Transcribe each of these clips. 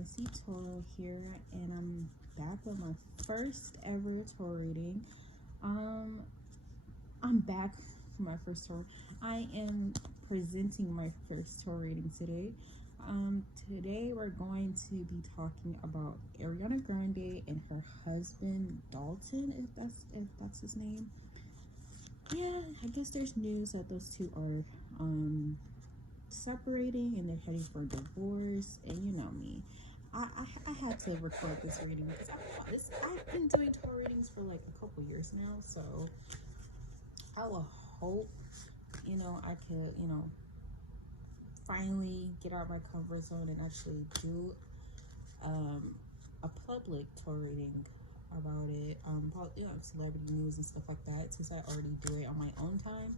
Missy Toro here, and I'm back with my first ever tour reading. I'm back for my first tour. I am presenting my first tour reading today. Today we're going to be talking about Ariana Grande and her husband Dalton, if that's his name. Yeah, I guess there's news that those two are separating and they're heading for divorce. And you know me, I had to record this reading because I've been doing tour readings for like a couple years now, so I will hope I could finally get out of my comfort zone and actually do a public tour reading about it, about celebrity news and stuff like that, since I already do it on my own time.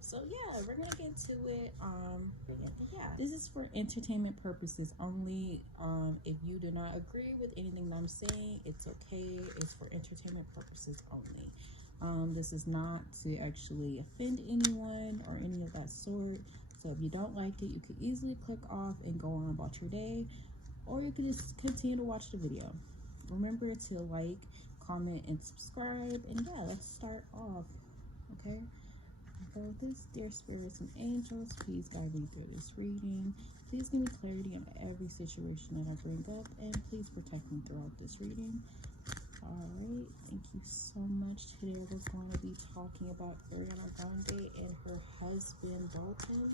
So yeah, we're gonna get to it. Yeah, this is for entertainment purposes only. If you do not agree with anything that I'm saying, it's okay. It's for entertainment purposes only. This is not to actually offend anyone or any of that sort. So if you don't like it, you could easily click off and go on about your day, or you could just continue to watch the video. Remember to like, comment, and subscribe. And yeah, let's start off. Okay. So this, dear spirits and angels, please guide me through this reading. Please give me clarity on every situation that I bring up, and please protect me throughout this reading. Alright, thank you so much. Today we're going to be talking about Ariana Grande and her husband Dalton.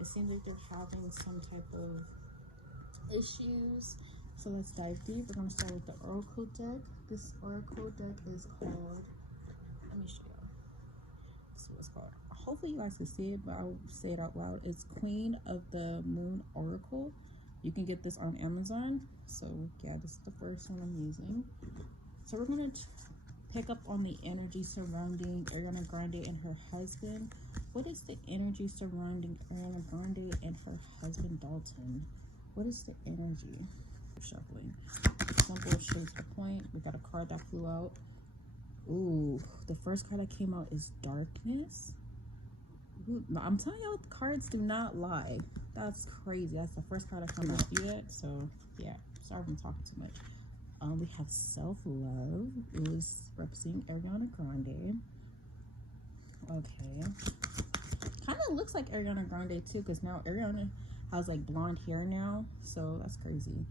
It seems like they're having some type of issues. So let's dive deep. We're going to start with the Oracle deck. This Oracle deck is called, let me show you. This is what it's called. Hopefully you guys can see it, but I'll say it out loud. It's Queen of the Moon Oracle. You can get this on Amazon. So yeah, this is the first one I'm using. So we're going to pick up on the energy surrounding Ariana Grande and her husband. What is the energy surrounding Ariana Grande and her husband Dalton? What is the energy? Shuffling. Simple, straight to the point. We got a card that flew out. Ooh, the first card that came out is Darkness. Ooh, I'm telling y'all, cards do not lie. That's crazy. That's the first card that come out yet. So yeah, sorry if I'm talking too much. We have Self-Love. It was representing Ariana Grande. Okay. Kind of looks like Ariana Grande too, because now Ariana has like blonde hair now. So that's crazy.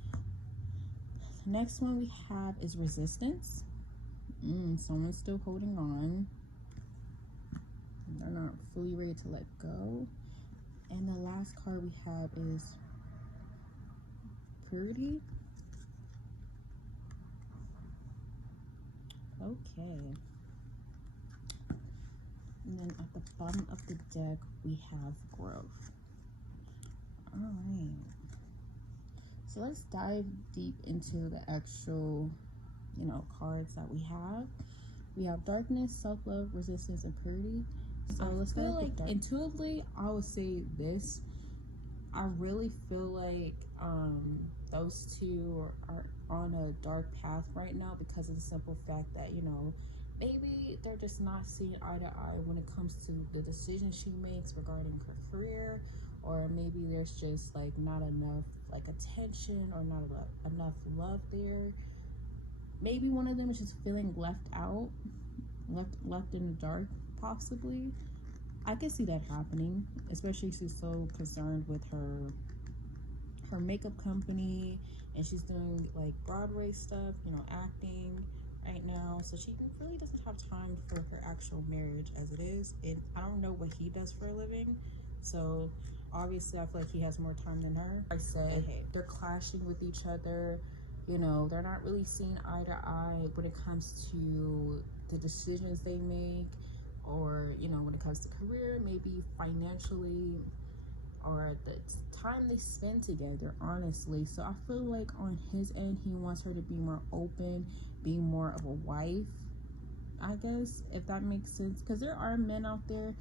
The next one we have is Resistance. Someone's still holding on. They're not fully ready to let go. And the last card we have is Purity. Okay. And then at the bottom of the deck, we have Growth. All right. So let's dive deep into the actual, cards that we have. We have Darkness, Self-Love, Resistance, and Purity. So let's go like intuitively, I would say this. I really feel like those two are on a dark path right now because of the simple fact that, maybe they're just not seeing eye to eye when it comes to the decisions she makes regarding her career, or maybe there's just like not enough like attention or not enough love there. Maybe one of them is just feeling left out, left in the dark, possibly. I can see that happening, especially she's so concerned with her makeup company, and she's doing like Broadway stuff, acting right now. So she really doesn't have time for her actual marriage as it is. And I don't know what he does for a living. So obviously I feel like he has more time than her. I said, hey, they're clashing with each other. They're not really seeing eye to eye when it comes to the decisions they make, or when it comes to career, maybe financially, or the time they spend together, honestly. So I feel like on his end, he wants her to be more open, be more of a wife, I guess, if that makes sense. Because there are men out there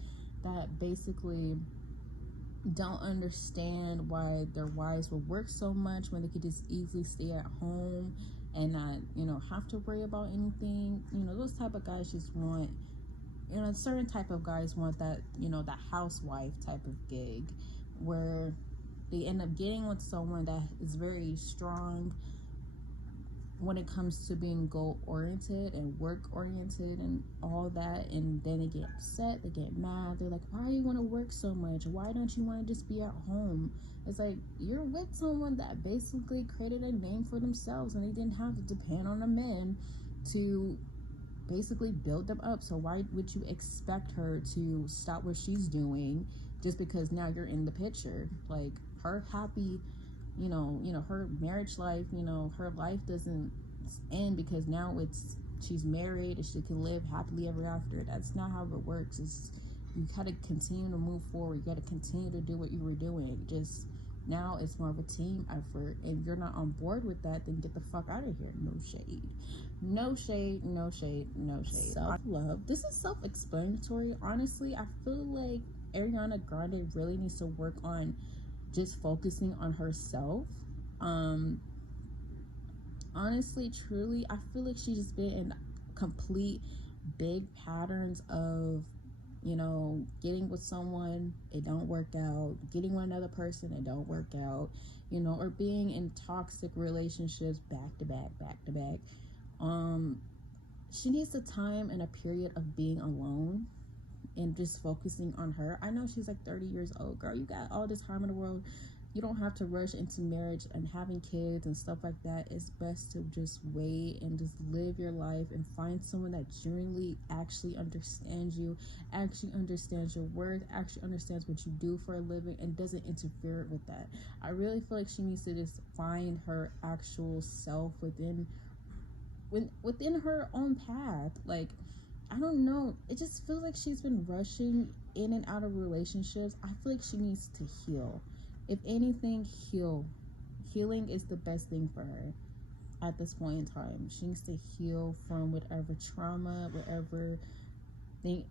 that basically don't understand why their wives will work so much when they could just easily stay at home and not have to worry about anything. Those type of guys just want, certain type of guys want that, that housewife type of gig, where they end up getting with someone that is very strong when it comes to being goal oriented and work oriented and all that, and then they get upset, they get mad, they're like, why do you want to work so much, why don't you want to just be at home? It's like, you're with someone that basically created a name for themselves, and they didn't have to depend on a man to basically build them up. So why would you expect her to stop what she's doing just because now you're in the picture? Like, her happy, her marriage life, her life doesn't end because now she's married and she can live happily ever after. That's not how it works. It's, you gotta continue to move forward. You gotta continue to do what you were doing. Just now it's more of a team effort, and if you're not on board with that, then get the fuck out of here. No shade, no shade, no shade, no shade. Self-love, this is self-explanatory. Honestly, I feel like Ariana Grande really needs to work on just focusing on herself. Honestly, truly, I feel like she's just been in complete big patterns of, getting with someone, it don't work out, getting with another person, it don't work out, or being in toxic relationships back to back. She needs a time and a period of being alone and just focusing on her. I know she's like 30 years old. Girl, you got all this time in the world. You don't have to rush into marriage and having kids and stuff like that. It's best to just wait and just live your life and find someone that genuinely actually understands you, actually understands your worth, actually understands what you do for a living, and doesn't interfere with that. I really feel like she needs to just find her actual self within her own path. Like, I don't know, it just feels like she's been rushing in and out of relationships. I feel like she needs to heal. If anything, healing is the best thing for her at this point in time. She needs to heal from whatever trauma,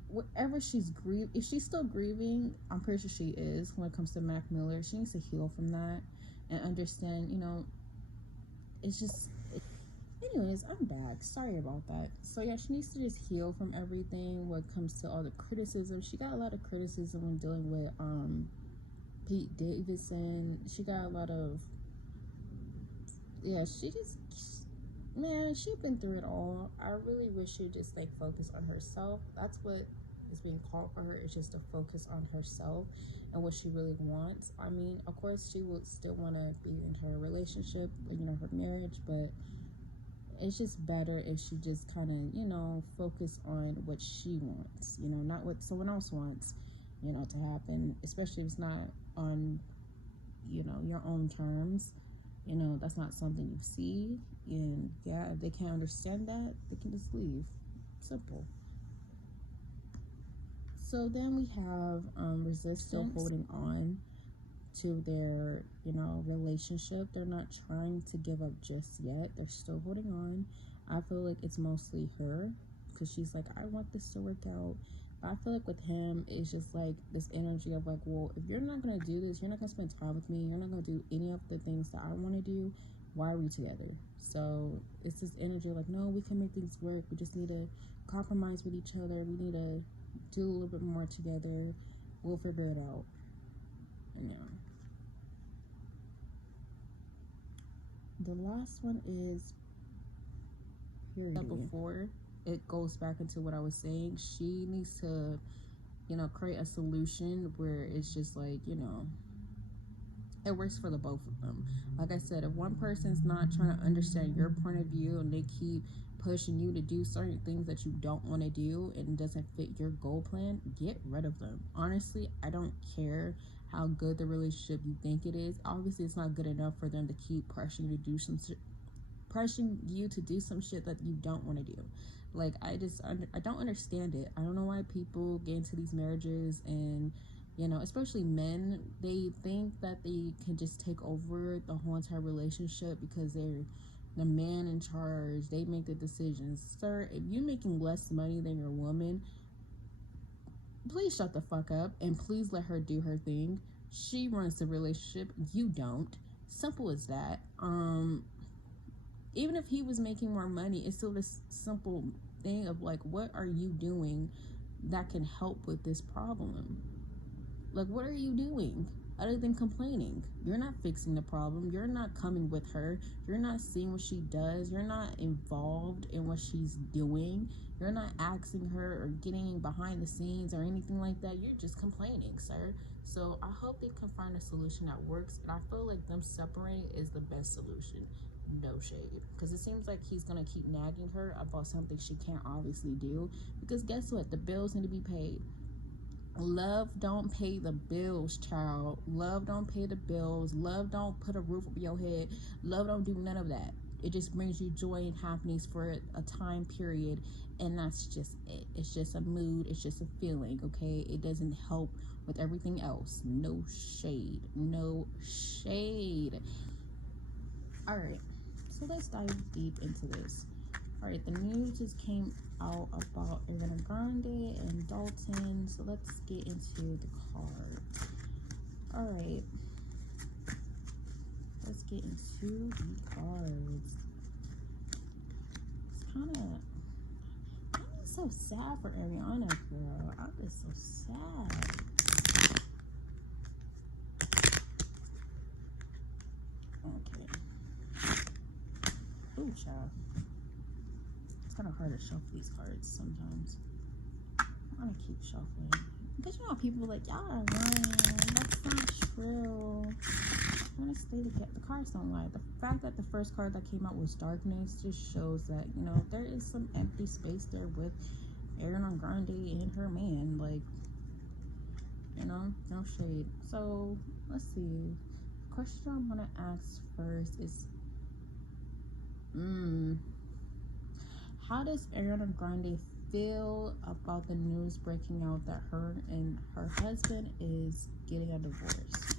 whatever she's grieved. If she's still grieving, I'm pretty sure she is when it comes to Mac Miller. She needs to heal from that and understand, it's just, anyways, I'm back. Sorry about that. So yeah, she needs to just heal from everything when it comes to all the criticism. She got a lot of criticism when dealing with Pete Davidson. She got a lot of, she's been through it all. I really wish she'd just focus on herself. That's what is being called for her, is just to focus on herself and what she really wants. I mean, of course she would still want to be in her relationship, her marriage, but it's just better if she just kind of, focus on what she wants, not what someone else wants, to happen, especially if it's not on, your own terms. That's not something you see. And if they can't understand that, they can just leave. Simple. So then we have resistance, still holding on to their, relationship. They're not trying to give up just yet. They're still holding on. I feel like it's mostly her, because she's like, I want this to work out. But I feel like with him, it's just like this energy of like, well, if you're not going to do this, you're not going to spend time with me, you're not going to do any of the things that I want to do, why are we together? So it's this energy of like, no, we can make things work. We just need to compromise with each other. We need to do a little bit more together. We'll figure it out. And the last one is period. Before it goes back into what I was saying, she needs to, create a solution where it's just like, it works for the both of them. Like I said, if one person's not trying to understand your point of view and they keep pushing you to do certain things that you don't want to do and doesn't fit your goal plan, get rid of them. Honestly, I don't care how good the relationship you think it is. Obviously, it's not good enough for them to keep pressuring you to do some shit that you don't want to do. Like, I don't understand it. I don't know why people get into these marriages and, especially men, they think that they can just take over the whole entire relationship because they're the man in charge. They make the decisions. Sir, if you're making less money than your woman, please shut the fuck up and please let her do her thing. She runs the relationship. You don't. Simple as that. Even if he was making more money, it's still this simple thing of like, what are you doing that can help with this problem? Like, what are you doing? other than complaining. You're not fixing the problem. You're not coming with her. You're not seeing what she does. You're not involved in what she's doing. You're not asking her or getting behind the scenes or anything like that. You're just complaining, sir. So I hope they can find a solution that works. And I feel like them separating is the best solution. No shade. Because it seems like he's going to keep nagging her about something she can't obviously do. Because guess what? The bills need to be paid. Love don't pay the bills, child. Love don't pay the bills. Love don't put a roof over your head. Love don't do none of that. It just brings you joy and happiness for a time period, and that's just it. It's just a mood. It's just a feeling, okay? It doesn't help with everything else. No shade. No shade. All right, so let's dive deep into this. All right, the news just came out about Ariana Grande and Dalton, so let's get into the cards. All right, let's get into the cards. It's kind of, I'm just so sad for Ariana, girl. I'm just so sad. Okay. Ooh, child. It's kind of hard to shuffle these cards sometimes. I'm gonna keep shuffling. Because you know people like, y'all are lying. That's not true. I'm gonna stay together. The cards don't lie. The fact that the first card that came out was darkness just shows that, you know, there is some empty space there with Ariana Grande and her man. Like, you know, no shade. So let's see. The question I'm gonna ask first is, how does Ariana Grande feel about the news breaking out that her and her husband is getting a divorce?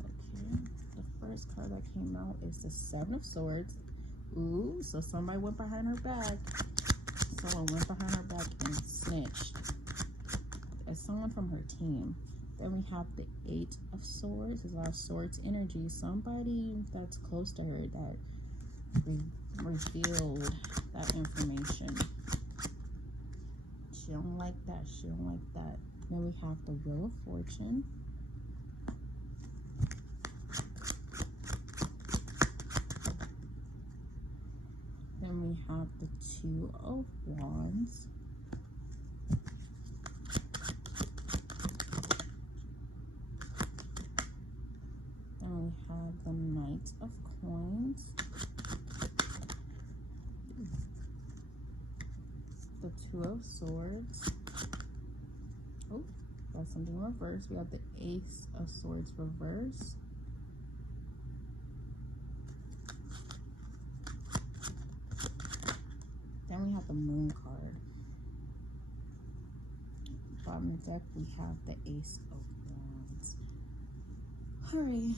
Okay, the first card that came out is the Seven of Swords. Ooh, so somebody went behind her back. Someone went behind her back and snitched. It's someone from her team. Then we have the Eight of Swords. There's a lot of swords energy. Somebody that's close to her that revealed that information. She don't like that. She don't like that. Then we have the Wheel of Fortune. Then we have the Two of Wands. Then we have the Knight of Coins. The Two of Swords. Oh, that's something reversed. We have the Ace of Swords reverse. Then we have the Moon card. Bottom of the deck, we have the Ace of Wands. Alright.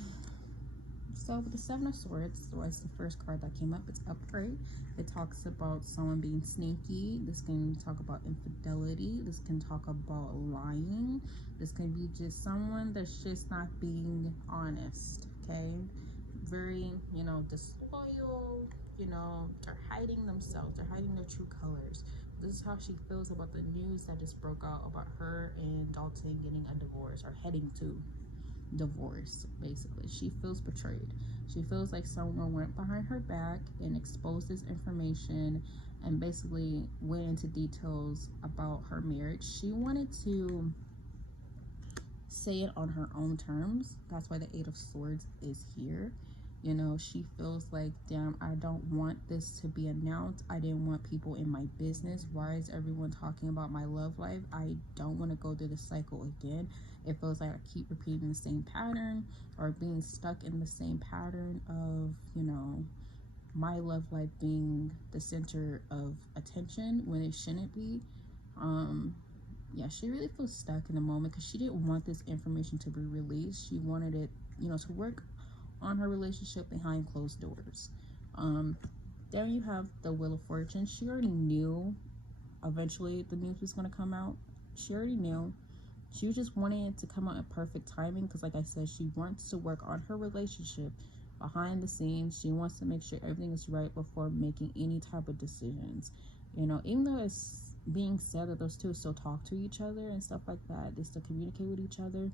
So with the Seven of Swords was the first card that came up. It's upright. It talks about someone being sneaky. This can talk about infidelity. This can talk about lying. This can be just someone that's just not being honest, okay? Very, you know, disloyal, you know, they're hiding themselves. They're hiding their true colors. This is how she feels about the news that just broke out about her and Dalton getting a divorce or heading to divorce. Basically, she feels betrayed. She feels like someone went behind her back and exposed this information and basically went into details about her marriage. She wanted to say it on her own terms. That's why the Eight of Swords is here. You know, she feels like, damn, I don't want this to be announced. I didn't want people in my business. Why is everyone talking about my love life? I don't want to go through the cycle again. It feels like I keep repeating the same pattern or being stuck in the same pattern of, you know, my love life being the center of attention when it shouldn't be. Yeah, she really feels stuck in the moment because she didn't want this information to be released. She wanted it, you know, to work on her relationship behind closed doors. Then you have the Wheel of Fortune. She already knew eventually the news was going to come out. She already knew. She was just wanting it to come out at perfect timing because, like I said, she wants to work on her relationship behind the scenes. She wants to make sure everything is right before making any type of decisions. You know, even though it's being said that those two still talk to each other and stuff like that, they still communicate with each other.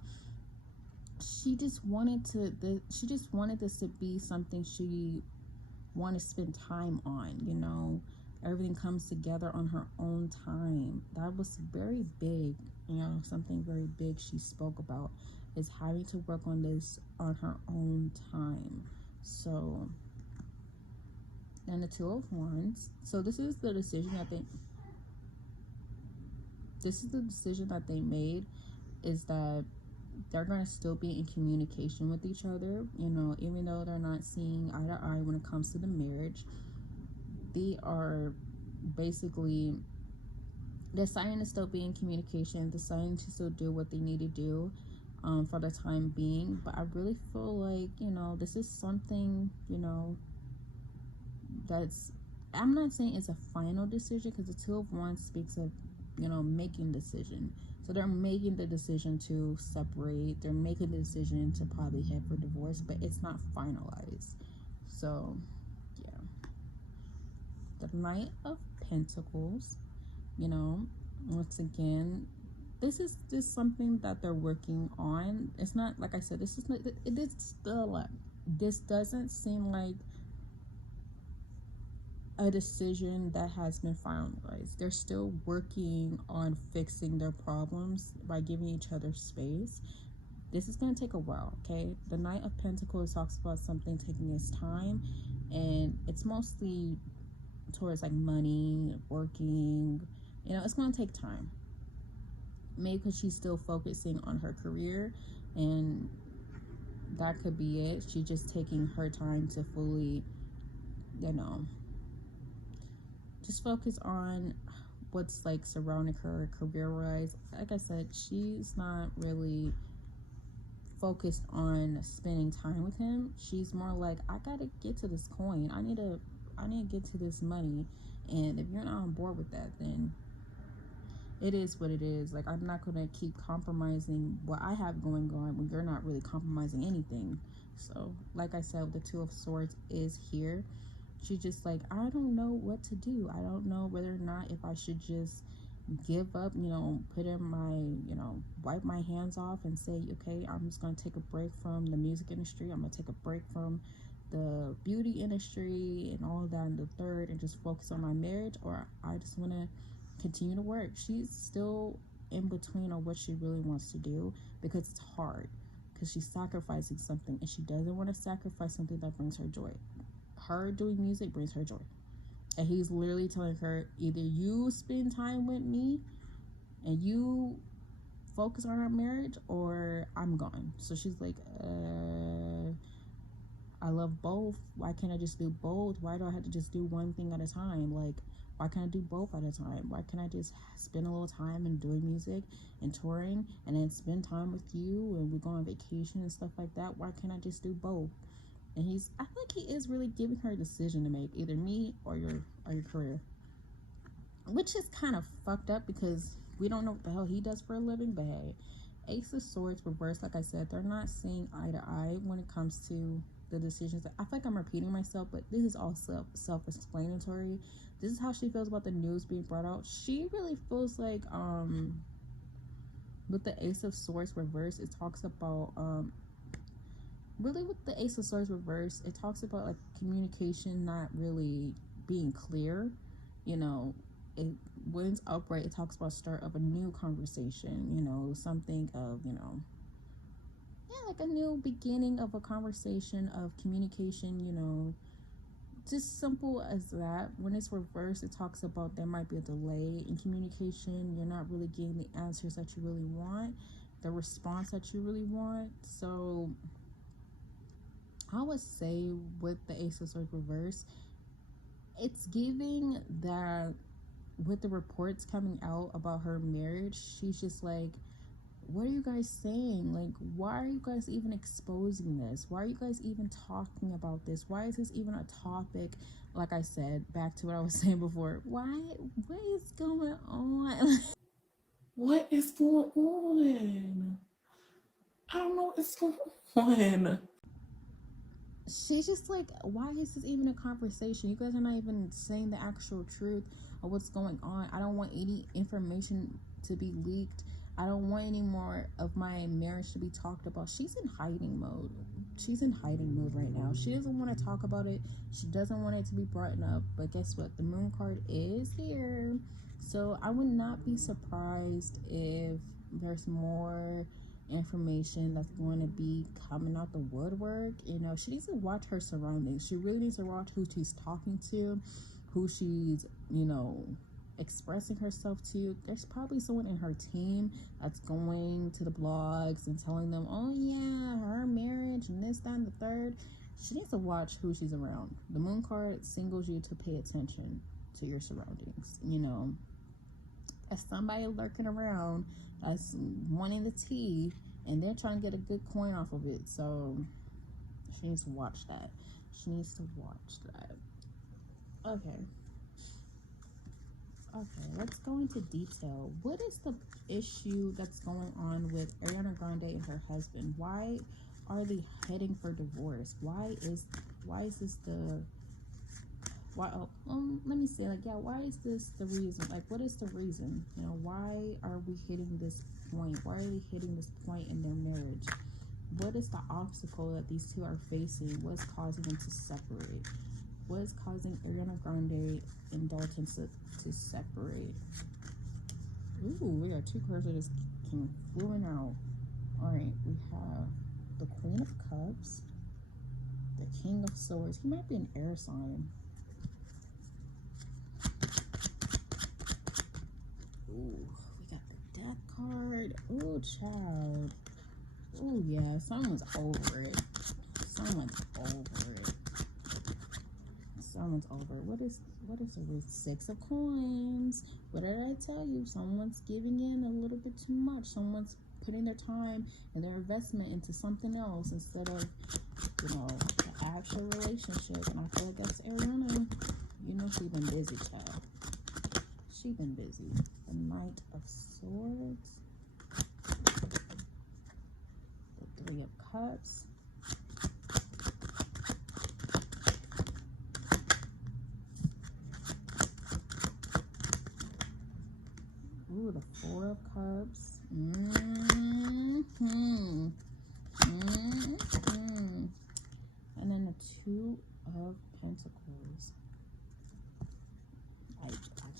She just wanted this to be something she wanted to spend time on, you know. Everything comes together on her own time. That was very big, you know, something very big she spoke about, is having to work on this on her own time. So, and the Two of Wands. So this is the decision that they made, is that they're going to still be in communication with each other, you know, even though they're not seeing eye to eye when it comes to the marriage. They are basically deciding to still be in communication, deciding to still do what they need to do for the time being. But I really feel like, you know, this is something, you know, that's, I'm not saying it's a final decision, because the Two of Wands speaks of, you know, making decision. So they're making the decision to separate. They're making the decision to probably head for divorce, but it's not finalized. So, yeah. The Knight of Pentacles, you know, once again, this is just something that they're working on. It's not, like I said, this is not, it is still, this doesn't seem like a decision that has been finalized. They're still working on fixing their problems by giving each other space. This is going to take a while, okay? The Knight of Pentacles talks about something taking its time, and it's mostly towards like money, working, you know, it's going to take time. Maybe because she's still focusing on her career, and that could be it. She's just taking her time to fully, you know, just focus on what's like surrounding her career wise. Like I said, she's not really focused on spending time with him. She's more like, I gotta get to this coin. I need to get to this money. And if you're not on board with that, then it is what it is. Like, I'm not gonna keep compromising what I have going on when you're not really compromising anything. So, like I said, the Two of Swords is here. She's just like, I don't know what to do. I don't know whether or not if I should just give up, you know, put in my, you know, wipe my hands off and say, okay, I'm just going to take a break from the music industry. I'm going to take a break from the beauty industry and all that and the third, and just focus on my marriage, or I just want to continue to work. She's still in between on what she really wants to do, because it's hard, because she's sacrificing something, and she doesn't want to sacrifice something that brings her joy. Her doing music brings her joy, and he's literally telling her, either you spend time with me and you focus on our marriage, or I'm gone. So she's like, I love both. Why can't I just do both? Why do I have to just do one thing at a time? Like, why can't I do both at a time? Why can't I just spend a little time and doing music and touring, and then spend time with you, and we go on vacation and stuff like that? Why can't I just do both? And I feel like he is really giving her a decision to make, either me or your career, which is kind of fucked up, because we don't know what the hell he does for a living. But hey, Ace of Swords reversed, like I said, they're not seeing eye to eye when it comes to the decisions. I feel like I'm repeating myself, but this is all self-explanatory. This is how she feels about the news being brought out. She really feels like with the Ace of Swords reverse, it talks about really, with the Ace of Swords reverse, it talks about like communication not really being clear. You know, when it's upright, it talks about start of a new conversation. You know, something of, you know, yeah, like a new beginning of a conversation of communication. You know, just simple as that. When it's reversed, it talks about there might be a delay in communication. You're not really getting the answers that you really want, the response that you really want. So I would say with the Ace of Swords reverse, it's giving that with the reports coming out about her marriage, she's just like, what are you guys saying? Like, why are you guys even exposing this? Why are you guys even talking about this? Why is this even a topic? Like I said, back to what I was saying before, what is going on? What is going on? I don't know what's going on. she's just like, why is this even a conversation? You guys are not even saying the actual truth of what's going on. I don't want any information to be leaked. I don't want any more of my marriage to be talked about. She's in hiding mode. She's in hiding mode right now. She doesn't want to talk about it. She doesn't want it to be brought up. But guess what? The moon card is here. So I would not be surprised if there's more information that's going to be coming out the woodwork. She needs to watch her surroundings. She really needs to watch who she's talking to, who she's expressing herself to. There's probably someone in her team that's going to the blogs and telling them, oh yeah, her marriage and this, that, and the third. She needs to watch who she's around. The moon card singles you to pay attention to your surroundings. As somebody lurking around that's wanting the tea, and they're trying to get a good coin off of it. So she needs to watch that. Okay, let's go into detail. What is the issue that's going on with Ariana Grande and her husband? Why are they heading for divorce? Why is this the let me say, why is this the reason? What is the reason? Why are we hitting this point? Why are they hitting this point in their marriage? What is the obstacle that these two are facing? What's causing them to separate? What is causing Ariana Grande and Dalton to separate? Ooh, we got two cards that just came flying out. Alright, we have the Queen of Cups, the King of Swords. He might be an air sign. Ooh, we got the Death card. Ooh, child. Ooh, yeah, someone's over it. Someone's over. What is the root? 6 of Coins. What did I tell you? Someone's giving in a little bit too much. Someone's putting their time and their investment into something else instead of, the actual relationship. And I feel like that's Ariana. She's been busy, child. She's been busy. The Knight of Swords. The 3 of Cups. Ooh, the 4 of Cups. And then the 2 of Pentacles. I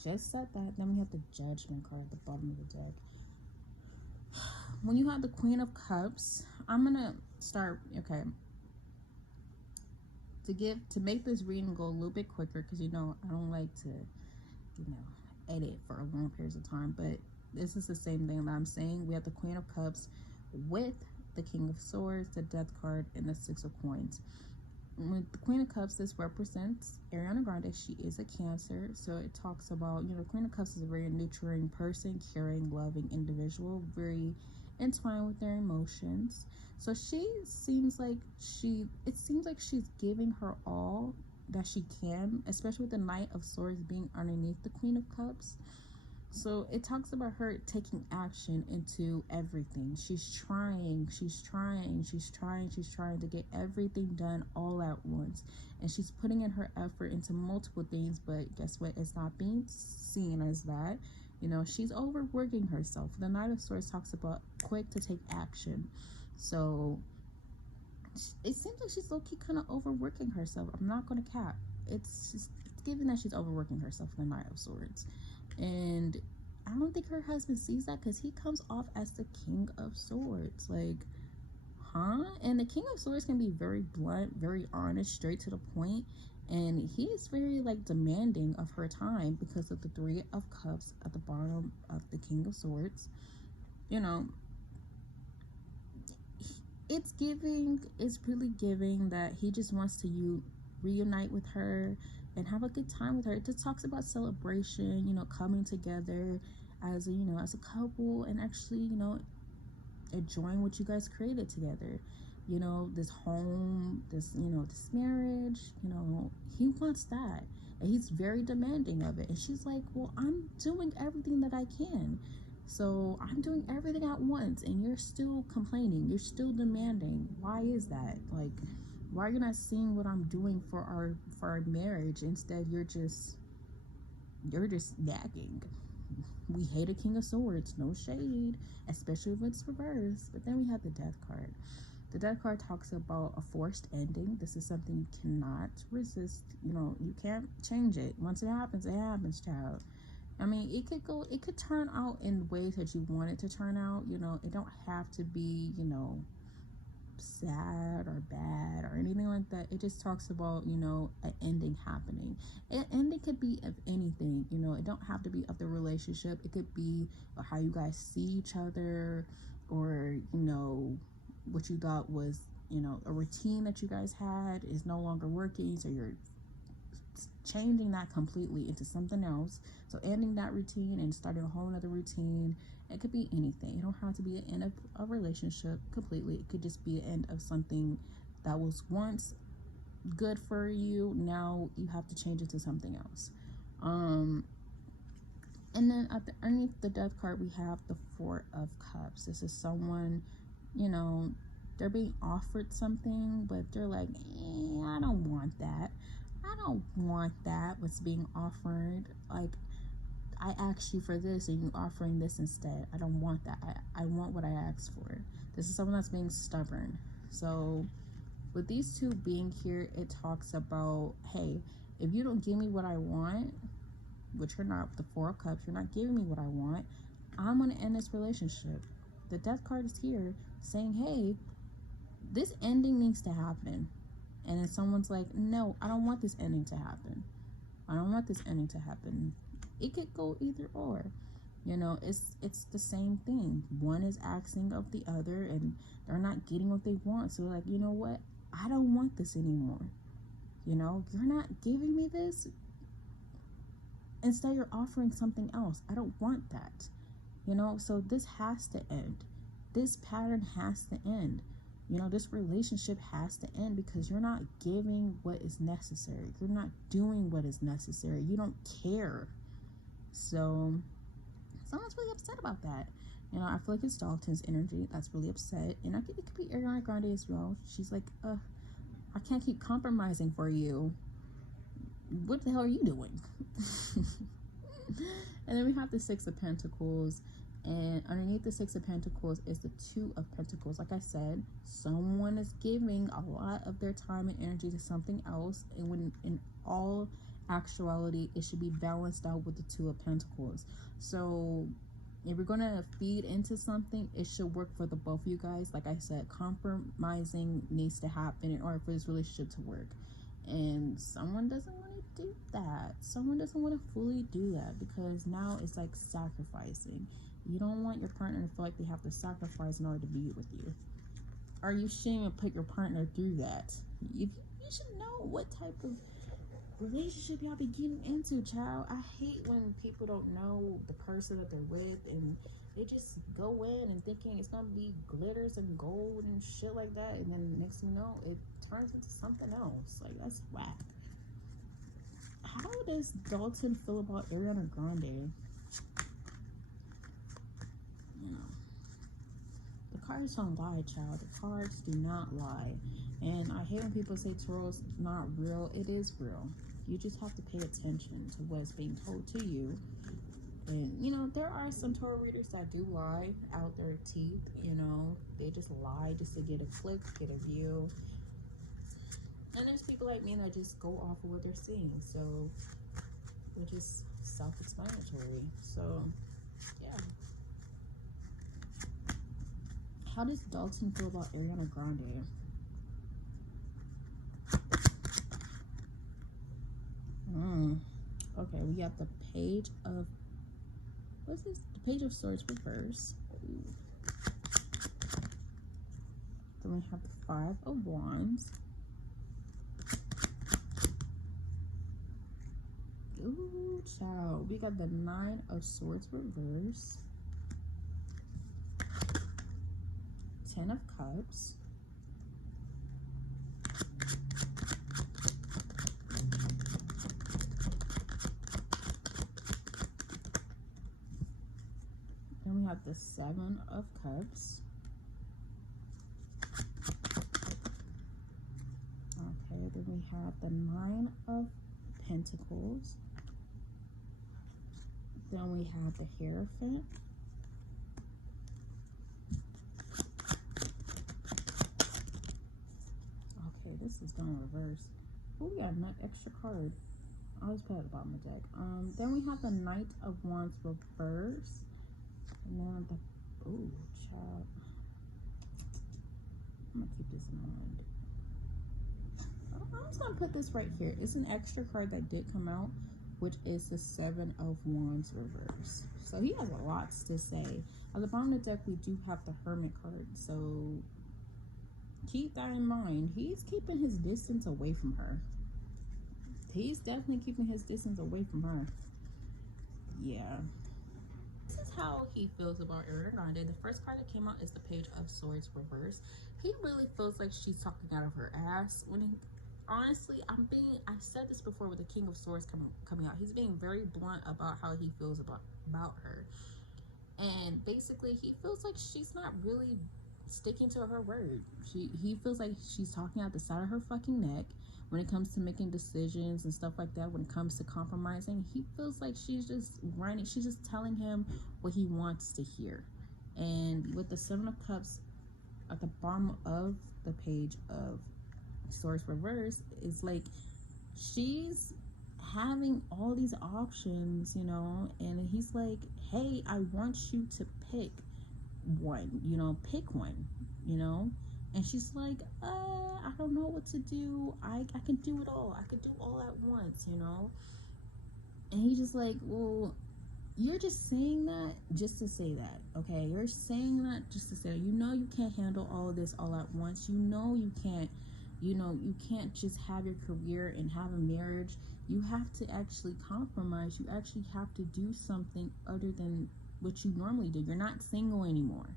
just said that. Then we have the Judgment card at the bottom of the deck. When you have the Queen of Cups, I'm gonna start. Okay. To make this reading go a little bit quicker, because I don't like to edit for long periods of time, but this is the same thing that I'm saying. We have the Queen of Cups with the King of Swords, the Death card, and the 6 of Coins. With the Queen of Cups, this represents Ariana Grande. She is a Cancer, so it talks about, the Queen of Cups is a very nurturing person, caring, loving individual, very entwined with their emotions. So it seems like she's giving her all that she can, especially with the Knight of Swords being underneath the Queen of Cups. So it talks about her taking action into everything. She's trying to get everything done all at once. And she's putting in her effort into multiple things, but guess what? It's not being seen as that. She's overworking herself. The Knight of Swords talks about quick to take action. So it seems like she's low-key kind of overworking herself. I'm not going to cap. It's given that she's overworking herself in the Knight of Swords. And I don't think her husband sees that, because he comes off as the King of Swords. And the King of Swords can be very blunt, very honest, straight to the point. And he is very, demanding of her time because of the 3 of Cups at the bottom of the King of Swords. It's really giving that he just wants to reunite with her and have a good time with her. It just talks about celebration, coming together as a couple, and actually, enjoying what you guys created together. This home, this marriage, he wants that. And he's very demanding of it. And she's like, well, I'm doing everything that I can. So I'm doing everything at once, and you're still complaining. You're still demanding. Why is that? Why are you not seeing what I'm doing for our marriage? Instead, you're just nagging. We hate a king of swords, no shade, especially if it's reversed. But then we have the death card. The death card talks about a forced ending. This is something you cannot resist. You can't change it. Once it happens, child. I mean, it could turn out in ways that you want it to turn out. It don't have to be, sad or bad or anything like that. It just talks about, an ending happening. An ending could be of anything. It don't have to be of the relationship. It could be how you guys see each other, or what you thought was a routine that you guys had is no longer working, so you're changing that completely into something else. So ending that routine and starting a whole other routine. It could be anything. It don't have to be an end of a relationship completely. It could just be an end of something that was once good for you. Now you have to change it to something else. And then underneath the death card, we have the Four of Cups. This is someone, they're being offered something, but they're like, I don't want that. I don't want that. What's being offered? Like, I asked you for this and you offering this instead. I don't want that. I want what I asked for. This is someone that's being stubborn. So with these two being here, it talks about, hey, if you don't give me what I want, which you're not, the Four of Cups, you're not giving me what I want, I'm going to end this relationship. The death card is here saying, hey, this ending needs to happen. And then someone's like, no, I don't want this ending to happen. I don't want this ending to happen. It could go either or. It's the same thing. One is asking of the other and they're not getting what they want. So they're like, you know what? I don't want this anymore. You're not giving me this. Instead, you're offering something else. I don't want that. So this has to end. This pattern has to end. This relationship has to end because you're not giving what is necessary. You're not doing what is necessary. You don't care. So someone's really upset about that. I feel like it's Dalton's energy that's really upset. And it could be Ariana Grande as well. She's like, I can't keep compromising for you. What the hell are you doing? And then we have the Six of Pentacles. And underneath the Six of Pentacles is the Two of Pentacles. Like I said, someone is giving a lot of their time and energy to something else. And when in all actuality, it should be balanced out with the Two of Pentacles. So if you're going to feed into something, it should work for the both of you guys. Like I said, compromising needs to happen in order for this relationship to work. And someone doesn't want to do that. Someone doesn't want to fully do that because now it's like sacrificing. You don't want your partner to feel like they have to sacrifice in order to be with you. Or you shouldn't even put your partner through that. You should know what type of relationship y'all be getting into, child. I hate when people don't know the person that they're with and they just go in and thinking it's gonna be glitters and gold and shit like that, and then next thing you know, it turns into something else. Like, that's whack. How does Dalton feel about Ariana Grande? The cards don't lie, child. The cards do not lie. And I hate when people say tarot's not real. It is real. You just have to pay attention to what's being told to you. And, there are some tarot readers that do lie out their teeth. They just lie just to get a click, get a view. And there's people like me that just go off of what they're seeing. So, which is self-explanatory. So, yeah. How does Dalton feel about Ariana Grande? Okay, we got the Page of... What's this? The Page of Swords reverse. Ooh. Then we have the Five of Wands. Ooh, child. We got the Nine of Swords reverse. Ten of Cups. Then we have the Seven of Cups. the Nine of Pentacles. Then we have the Hierophant. Okay, this is done reverse. Oh, we got an extra card. I always put it at the bottom of the deck. Then we have the Knight of Wands reverse. And then the, ooh, child. I'm gonna keep this in mind. I'm just gonna put this right here. It's an extra card that did come out, which is the Seven of Wands reverse. So he has a lot to say. At the bottom of the deck, we do have the Hermit card. So keep that in mind. He's keeping his distance away from her. He's definitely keeping his distance away from her. Yeah. This is how he feels about Ariana Grande. The first card that came out is the Page of Swords reverse. He really feels like she's talking out of her ass. Honestly, I said this before with the King of Swords coming out. He's being very blunt about how he feels about her. And basically, he feels like she's not really sticking to her word. He feels like she's talking out the side of her fucking neck when it comes to making decisions and stuff like that. When it comes to compromising, he feels like she's just running. She's just telling him what he wants to hear. And with the Seven of Cups at the bottom of the Page of Swords reverse, is like she's having all these options, you know, and he's like, hey, I want you to pick one, you know, pick one, you know. And she's like, I don't know what to do. I can do it all. I could do all at once, you know. And he's just like, well, you're just saying that just to say that, okay? You're saying that just to say that. You know you can't handle all of this all at once. You know you can't, you know, you can't just have your career and have a marriage. You have to actually compromise. You actually have to do something other than what you normally do. You're not single anymore.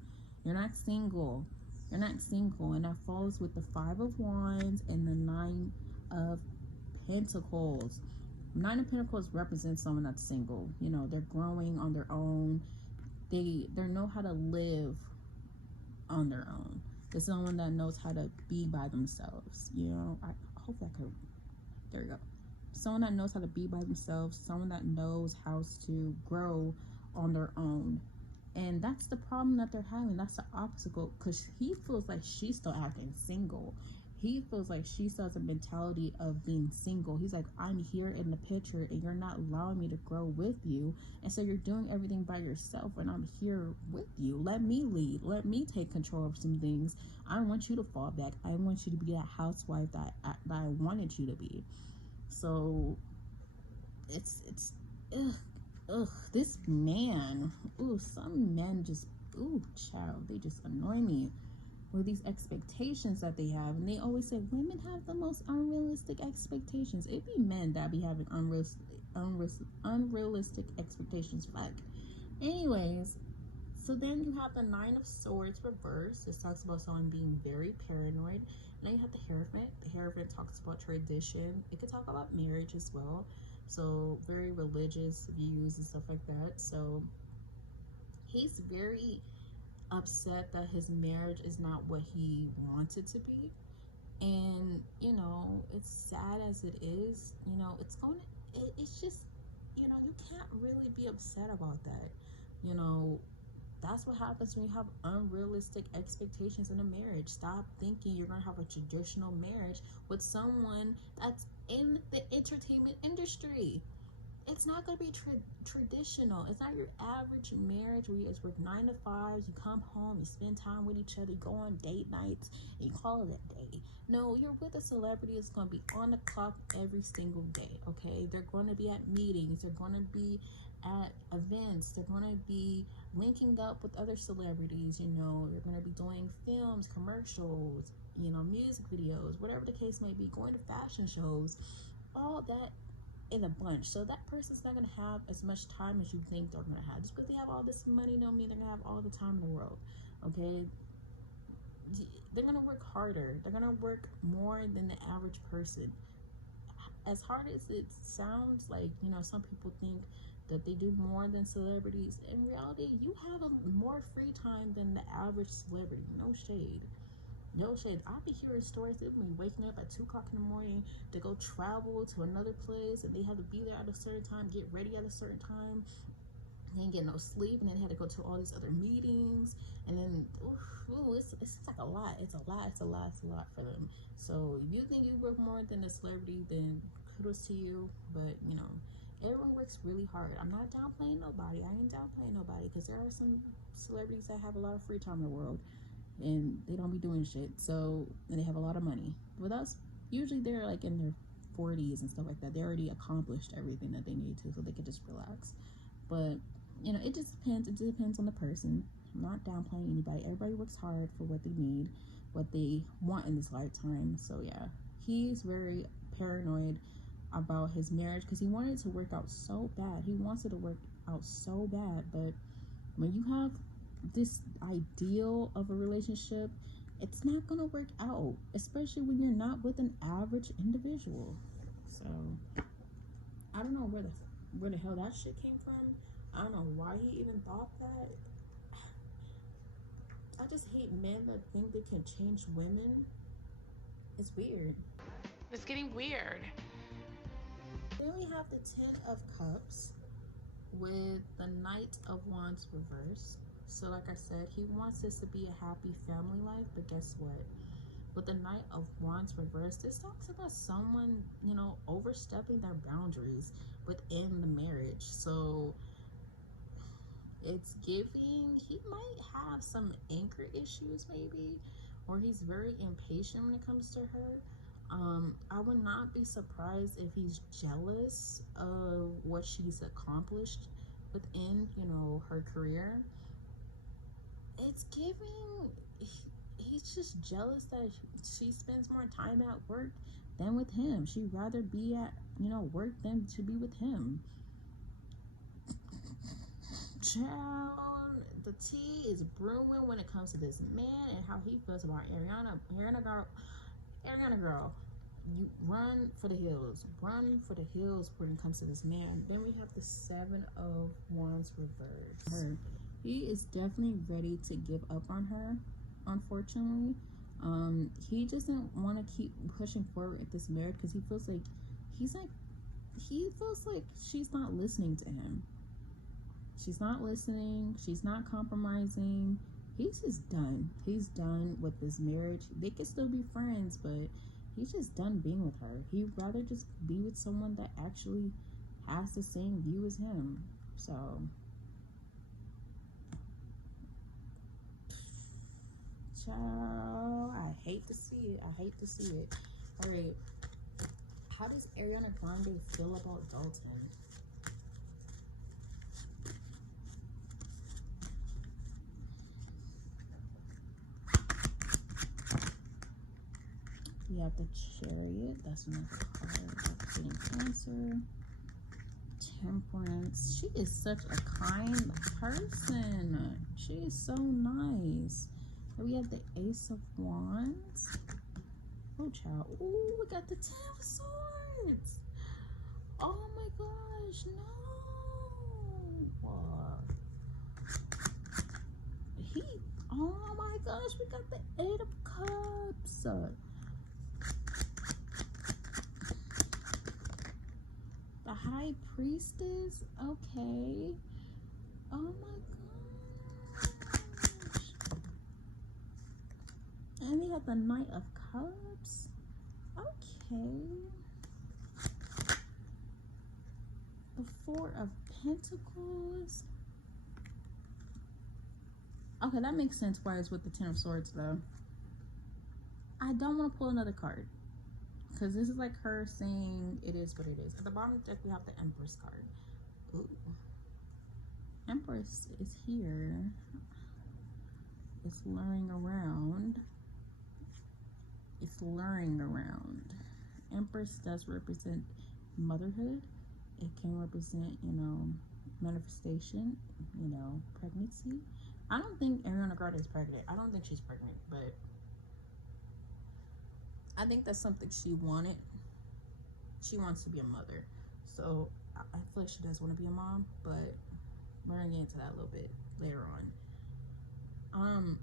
You're not single. You're not single. And that falls with the Five of Wands and the Nine of Pentacles. Nine of Pentacles represents someone that's single. You know, they're growing on their own. They know how to live on their own. It's someone that knows how to be by themselves. You know, I hope that could, there you go. Someone that knows how to be by themselves. Someone that knows how to grow on their own. And that's the problem that they're having. That's the obstacle, because he feels like she's still acting single. He feels like she still has a mentality of being single. He's like, I'm here in the picture and you're not allowing me to grow with you. And so you're doing everything by yourself and I'm here with you. Let me lead. Let me take control of some things. I want you to fall back. I want you to be that housewife that I wanted you to be. So it's this man, some men just, child, they just annoy me with these expectations that they have. And they always say women have the most unrealistic expectations. It be men that be having unrealistic expectations. Fuck. Anyways, so then you have the Nine of Swords reverse. This talks about someone being very paranoid. Now you have the Hierophant. The Hierophant talks about tradition. It could talk about marriage as well. So very religious views and stuff like that. So he's very upset that his marriage is not what he wanted to be. And, you know, it's sad as it is, you know, it's just, you know, you can't really be upset about that. You know, that's what happens when you have unrealistic expectations in a marriage. Stop thinking you're going to have a traditional marriage with someone that's in the entertainment industry. It's not going to be traditional. It's not your average marriage where you guys work 9 to 5, you come home, you spend time with each other, you go on date nights, and you call it a day. No, you're with a celebrity. It's going to be on the clock every single day, okay? They're going to be at meetings. They're going to be at events. They're going to be linking up with other celebrities, you know. They're going to be doing films, commercials, you know, music videos, whatever the case may be, going to fashion shows, all that in a bunch. So that person's not going to have as much time as you think they're going to have. Just because they have all this money don't mean they're going to have all the time in the world, okay? They're going to work harder. They're going to work more than the average person. As hard as it sounds, like, you know, some people think that they do more than celebrities. In reality, you have more free time than the average celebrity. No shade. No shit, I be hearing stories. They'll be waking up at 2 o'clock in the morning to go travel to another place, and they have to be there at a certain time, get ready at a certain time. They didn't get no sleep, and then had to go to all these other meetings, and then it's like a lot. It's a lot. It's a lot. It's a lot for them. So if you think you work more than a celebrity, then kudos to you. But you know, everyone works really hard. I'm not downplaying nobody. I ain't downplaying nobody, because there are some celebrities that have a lot of free time in the world, and they don't be doing shit. So, and they have a lot of money. With us, usually they're like in their 40s and stuff like that. They already accomplished everything that they need to, so they could just relax. But you know, it just depends. It depends on the person. I'm not downplaying anybody. Everybody works hard for what they need, what they want in this lifetime. So yeah, he's very paranoid about his marriage, because he wanted it to work out so bad. He wants it to work out so bad. But when you have this ideal of a relationship, it's not gonna work out, especially when you're not with an average individual. So I don't know where the hell that shit came from. I don't know why he even thought that. I just hate men that think they can change women. It's weird. It's getting weird. Then we have the Ten of Cups with the Knight of Wands reversed. So like I said, he wants this to be a happy family life, but guess what? With the Knight of Wands reversed, this talks about someone, you know, overstepping their boundaries within the marriage. So it's giving, he might have some anger issues maybe, or he's very impatient when it comes to her. I would not be surprised if he's jealous of what she's accomplished within, you know, her career. It's giving, he's just jealous that she spends more time at work than with him. She'd rather be at, you know, work than to be with him. Child, the tea is brewing when it comes to this man and how he feels about Ariana girl, you run for the hills. Run for the hills when it comes to this man. Then we have the Seven of Wands reversed. He is definitely ready to give up on her, unfortunately. He doesn't want to keep pushing forward with this marriage, because he feels like she's not listening to him. She's not listening. She's not compromising. He's just done. He's done with this marriage. They can still be friends, but he's just done being with her. He'd rather just be with someone that actually has the same view as him. So, child, I hate to see it. I hate to see it. All right. How does Ariana Grande feel about Dalton? We have the Chariot. That's another card representing Cancer. Temperance. She is such a kind person. She is so nice. And we have the Ace of Wands. Oh, child. Oh, we got the Ten of Swords. Oh my gosh, no. Oh my gosh, we got the Eight of Cups. The High Priestess. Okay. Oh my gosh. And we have the Knight of Cups. Okay. The Four of Pentacles. Okay, that makes sense why it's with the Ten of Swords, though. I don't want to pull another card, because this is like her saying it is what it is. At the bottom of the deck, we have the Empress card. Ooh. Empress is here. It's luring around. It's luring around. Empress does represent motherhood. It can represent, you know, manifestation, you know, pregnancy. I don't think Ariana Grande is pregnant. I don't think she's pregnant, but I think that's something she wanted. She wants to be a mother. So I feel like she does want to be a mom, but we're gonna get into that a little bit later on.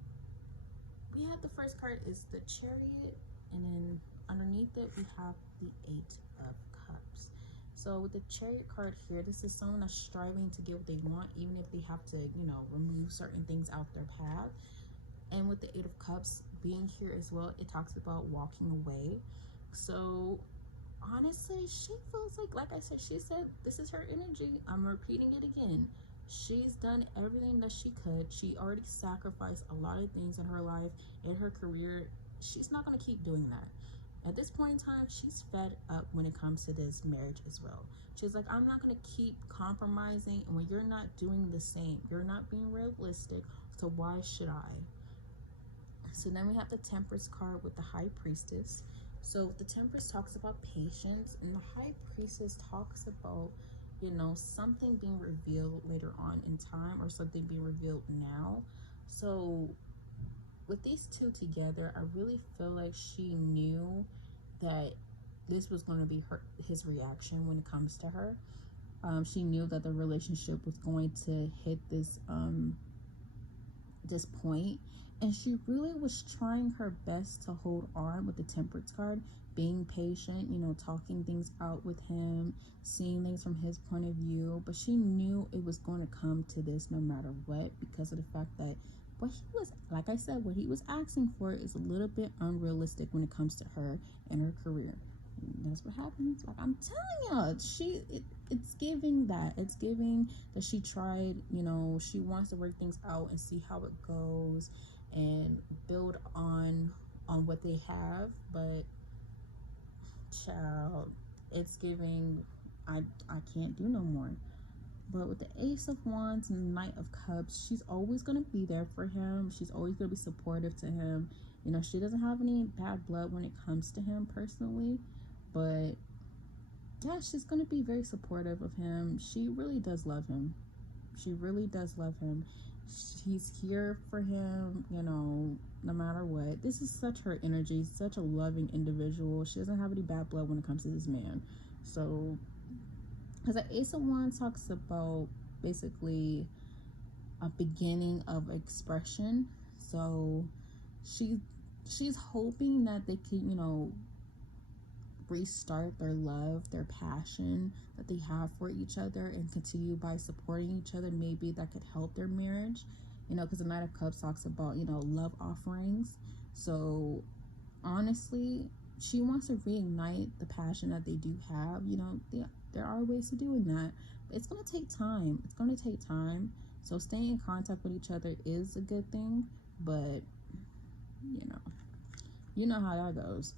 we have the first card is the Chariot, and then underneath it we have the Eight of Cups. So with the Chariot card here, this is someone that's striving to get what they want, even if they have to, you know, remove certain things out their path. And with the Eight of Cups being here as well, it talks about walking away. So honestly, she feels like I said, she said this is her energy. I'm repeating it again. She's done everything that she could. She already sacrificed a lot of things in her life, in her career. She's not going to keep doing that. At this point in time, she's fed up when it comes to this marriage as well. She's like, I'm not going to keep compromising. And when you're not doing the same, you're not being realistic. So why should I? So then we have the Temperance card with the High Priestess. So the Temperance talks about patience, and the High Priestess talks about, you know, something being revealed later on in time, or something being revealed now. So with these two together, I really feel like she knew that this was going to be his reaction when it comes to her. She knew that the relationship was going to hit this point, and she really was trying her best to hold on with the Temperance card, being patient, you know, talking things out with him, seeing things from his point of view. But she knew it was going to come to this no matter what, because of the fact that what he was, like I said, what he was asking for is a little bit unrealistic when it comes to her and her career. And that's what happens. Like I'm telling y'all, it's giving that. It's giving that she tried, you know, she wants to work things out and see how it goes and build on what they have. But child, it's giving I can't do no more. But with the Ace of Wands and the Knight of Cups, she's always going to be there for him. She's always going to be supportive to him. You know, she doesn't have any bad blood when it comes to him personally. But yeah, she's going to be very supportive of him. She really does love him. She really does love him. She's here for him, you know, no matter what. This is such her energy, such a loving individual. She doesn't have any bad blood when it comes to this man. So, because the Ace of Wands talks about basically a beginning of expression. So she's hoping that they can, you know, restart their love, their passion that they have for each other, and continue by supporting each other. Maybe that could help their marriage, you know, because the Knight of Cups talks about, you know, love offerings. So honestly, she wants to reignite the passion that they do have. You know, there are ways to doing that, but it's going to take time. It's going to take time. So staying in contact with each other is a good thing, but you know how that goes.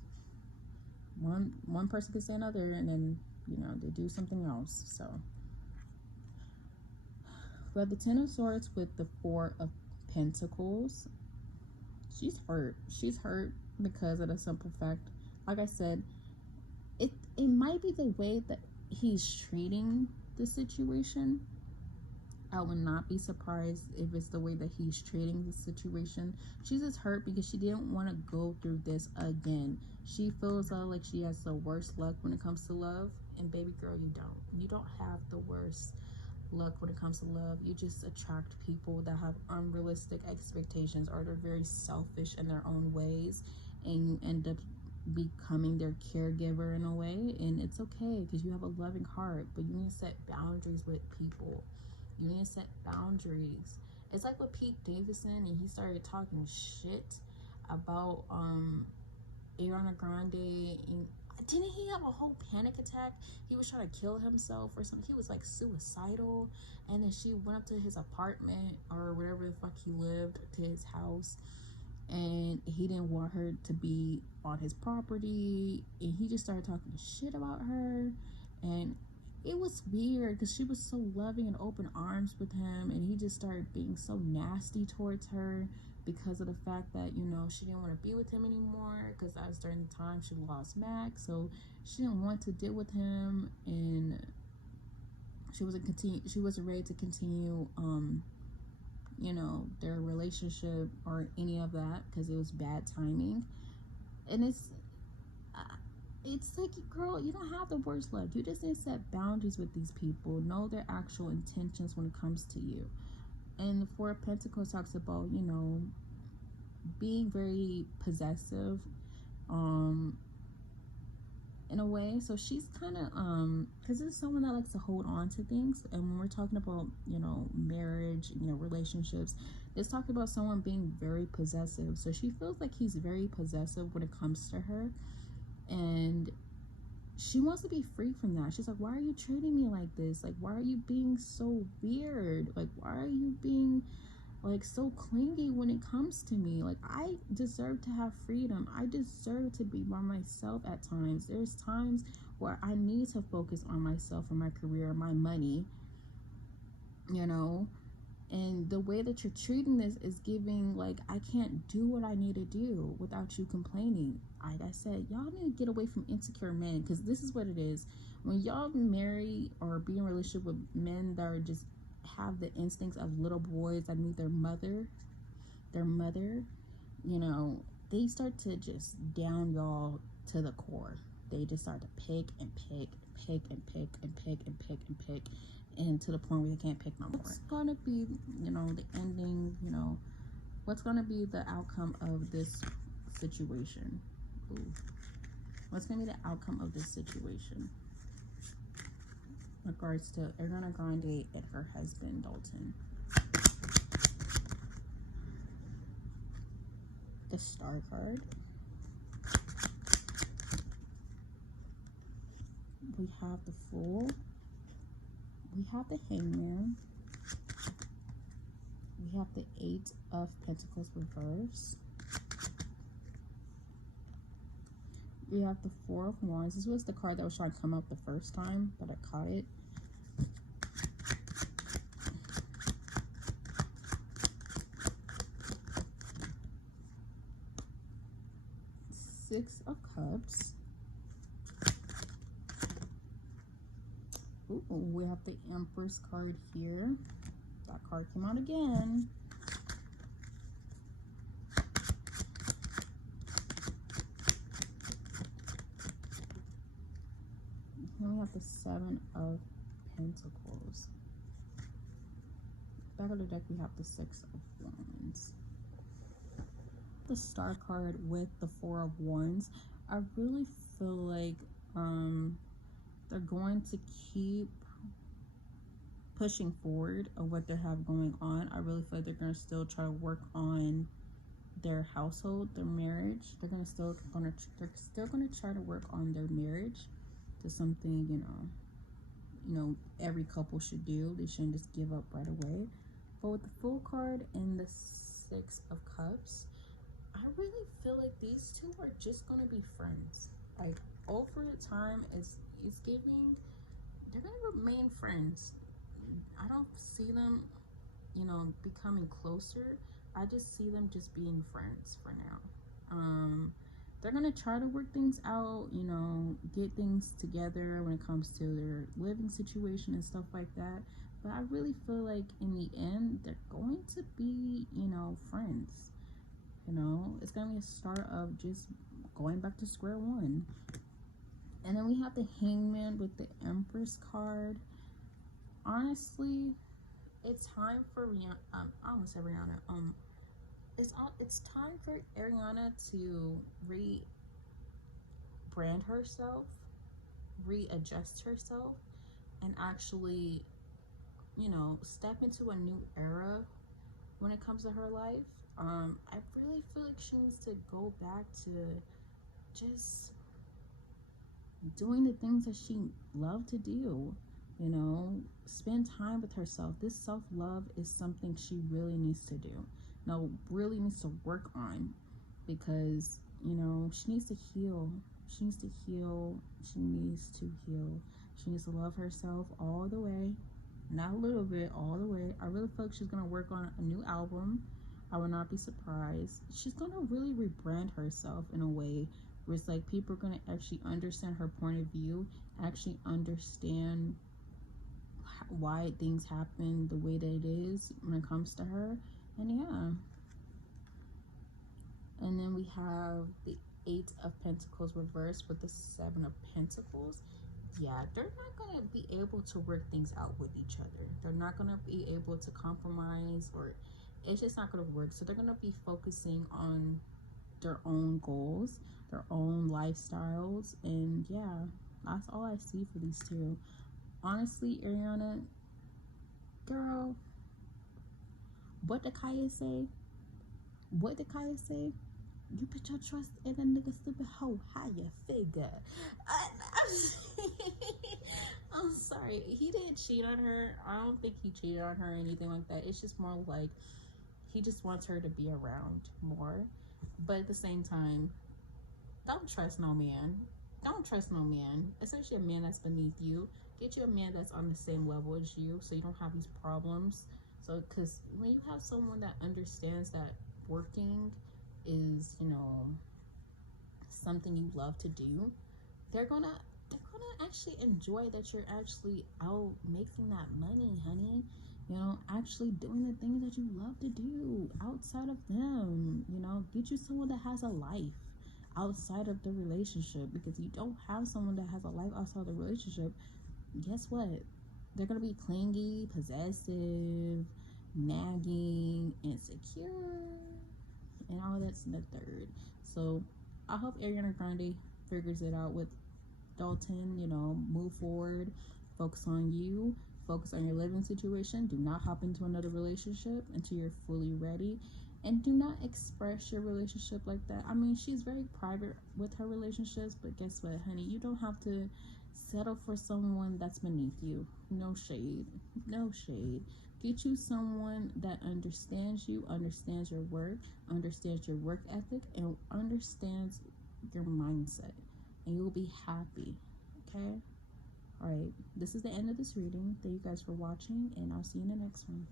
One person could say another, and then, you know, they do something else. So we have the Ten of Swords with the Four of Pentacles. She's hurt. She's hurt because of the simple fact, like I said, it might be the way that he's treating the situation. I would not be surprised if it's the way that he's treating the situation. She's just hurt because she didn't want to go through this again. She feels like she has the worst luck when it comes to love. And baby girl, you don't. You don't have the worst luck when it comes to love. You just attract people that have unrealistic expectations, or they're very selfish in their own ways, and you end up becoming their caregiver in a way. And it's okay because you have a loving heart, but you need to set boundaries with people. You need to set boundaries. It's like with Pete Davidson, and he started talking shit about Ariana Grande. And didn't he have a whole panic attack? He was trying to kill himself or something. He was like suicidal. And then she went up to his apartment or wherever the fuck he lived, to his house, and he didn't want her to be on his property, and he just started talking shit about her. And it was weird because she was so loving and open arms with him, and he just started being so nasty towards her because of the fact that, you know, she didn't want to be with him anymore, because that was during the time she lost Max. So she didn't want to deal with him, and she wasn't ready to continue you know, their relationship or any of that, because it was bad timing. And it's like, girl, you don't have the worst luck. You just need to set boundaries with these people. Know their actual intentions when it comes to you. And the Four of Pentacles talks about, you know, being very possessive, um, in a way. So she's kind of, because this is someone that likes to hold on to things. And when we're talking about, marriage, relationships, it's talking about someone being very possessive. So she feels like he's very possessive when it comes to her. And she wants to be free from that. She's like, why are you treating me like this? Like, why are you being so weird? Like, why are you being like so clingy when it comes to me? Like, I deserve to have freedom. I deserve to be by myself at times. There's times where I need to focus on myself and my career, my money, and the way that you're treating this is giving, like, I can't do what I need to do without you complaining. Like I said, y'all need to get away from insecure men, because this is what it is. When y'all marry or be in a relationship with men that are just have the instincts of little boys that need their mother, they start to just down y'all to the core. They just start to pick and pick and pick and pick and pick and pick and pick, and to the point where they can't pick no more. What's gonna be, the ending, what's gonna be the outcome of this situation? Ooh. What's gonna be the outcome of this situation in regards to Ariana Grande and her husband, Dalton? The Star card. We have the Fool. We have the Hangman. We have the Eight of Pentacles reverse. We have the Four of Wands. This was the card that was trying to come up the first time, but I caught it. Six of Cups. Ooh, we have the Empress card here. That card came out again. Then we have the Seven of Pentacles. Back of the deck, we have the Six of Wands. The Star card with the Four of Wands. I really feel like they're going to keep pushing forward of what they have going on. I really feel like they're going to still try to work on their household, their marriage. They're still going to try to work on their marriage to something, every couple should do. They shouldn't just give up right away. But with the Fool card and the Six of Cups, I really feel like these two are just going to be friends. Like, over time, it's giving, they're going to remain friends. I don't see them, becoming closer. I just see them just being friends for now. They're going to try to work things out, get things together when it comes to their living situation and stuff like that. But I really feel like in the end, they're going to be, friends. It's going to be a start of just going back to square one. And then we have the Hangman with the Empress card. Honestly, it's time for I almost said Rihanna. It's time for Ariana to rebrand herself, readjust herself, and actually, step into a new era when it comes to her life. I really feel like she needs to go back to just doing the things that she loved to do. Spend time with herself. This self-love is something she really needs to do. Really needs to work on, because she needs to heal. She needs to heal. She needs to heal. She needs to love herself all the way, not a little bit, all the way. I really feel like she's gonna work on a new album. I would not be surprised. She's gonna really rebrand herself in a way where it's like people are gonna actually understand her point of view, actually understand why things happen the way that it is when it comes to her. And yeah. And then we have the Eight of Pentacles reversed with the Seven of Pentacles. Yeah, they're not going to be able to work things out with each other. They're not going to be able to compromise or it's just not going to work. So they're going to be focusing on their own goals, their own lifestyles, and yeah, that's all I see for these two. Honestly, Ariana, girl, what did Kaya say? What did Kaya say? You put your trust in a nigga stupid hoe. How you figure? I'm sorry. He didn't cheat on her. I don't think he cheated on her or anything like that. It's just more like he just wants her to be around more. But at the same time, don't trust no man. Don't trust no man, especially a man that's beneath you. Get you a man that's on the same level as you so you don't have these problems. So, because when you have someone that understands that working is, something you love to do, they're gonna actually enjoy that you're actually out making that money, honey. Actually doing the things that you love to do outside of them. Get you someone that has a life outside of the relationship, because you don't have someone that has a life outside of the relationship. Guess what? They're gonna be clingy, possessive, nagging, insecure, and all that's in the third. So I hope Ariana Grande figures it out with Dalton. Move forward, focus on you, focus on your living situation. Do not hop into another relationship until you're fully ready, and do not express your relationship like that. I mean, she's very private with her relationships, but guess what, honey? You don't have to settle for someone that's beneath you. No shade. No shade. Get you someone that understands you, understands your work, understands your work ethic, and understands your mindset, and you'll be happy. Okay? All right. This is the end of this reading. Thank you guys for watching, and I'll see you in the next one.